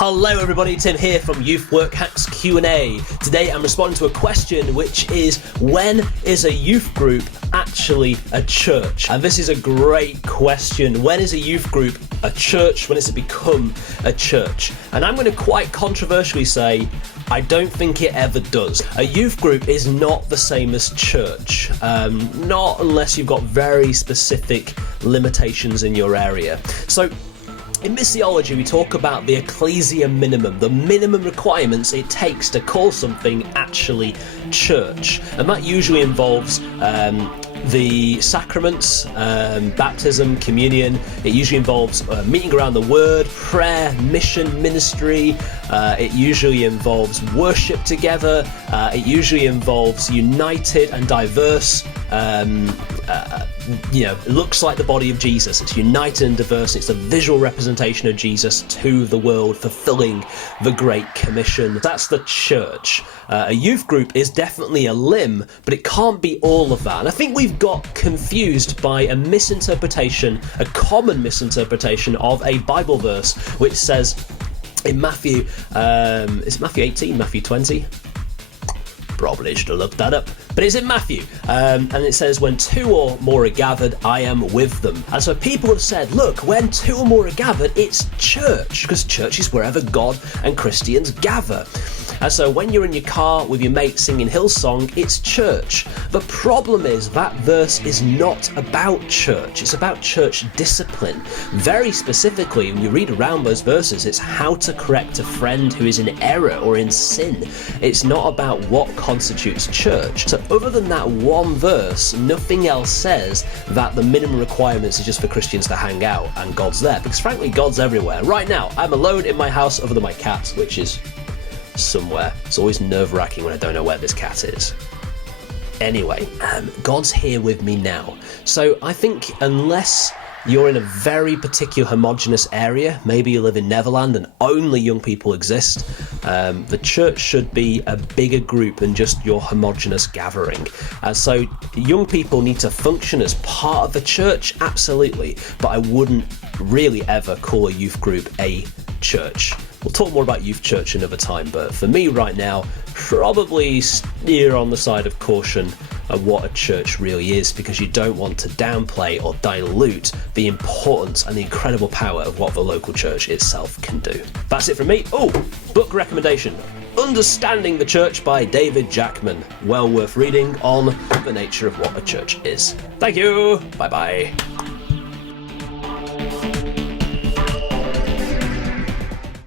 Hello everybody, Tim here from Youth Work Hacks Q&A. Today I'm responding to a question which is, when is a youth group actually a church? And this is a great question. When is a youth group a church? When does it become a church? And I'm going to quite controversially say, I don't think it ever does. A youth group is not the same as church, not unless you've got very specific limitations in your area. So in missiology, we talk about the ecclesia minimum, the minimum requirements it takes to call something actually church. And that usually involves the sacraments, baptism, communion. It usually involves meeting around the word, prayer, mission, ministry. It usually involves worship together. It usually involves united and diverse. It looks like the body of Jesus. It's united and diverse. It's a visual representation of Jesus to the world, fulfilling the Great Commission. That's the church. A youth group is definitely a limb, but it can't be all of that. And I think we've got confused by a misinterpretation, a common misinterpretation of a Bible verse, which says in Matthew, is it Matthew 18, Matthew 20? Probably should have looked that up, but it's in Matthew, and it says, when two or more are gathered, I am with them. And so people have said, look, when two or more are gathered, it's church, because church is wherever God and Christians gather. And so when you're in your car with your mate singing Hillsong, it's church. The problem is that verse is not about church. It's about church discipline. Very specifically, when you read around those verses, it's how to correct a friend who is in error or in sin. It's not about what constitutes church. So other than that one verse, nothing else says that the minimum requirements is just for Christians to hang out and God's there. Because frankly, God's everywhere. Right now, I'm alone in my house other than my cat, which is somewhere. It's always nerve-wracking when I don't know where this cat is. Anyway, God's here with me now. So I think unless you're in a very particular homogenous area, maybe you live in Neverland and only young people exist, the church should be a bigger group than just your homogenous gathering. So young people need to function as part of the church, absolutely, but I wouldn't really ever call a youth group a church. We'll talk more about youth church another time, but for me right now, probably steer on the side of caution of what a church really is, because you don't want to downplay or dilute the importance and the incredible power of what the local church itself can do. That's it from me. Oh, book recommendation. Understanding the Church by David Jackman. Well worth reading on the nature of what a church is. Thank you. Bye-bye.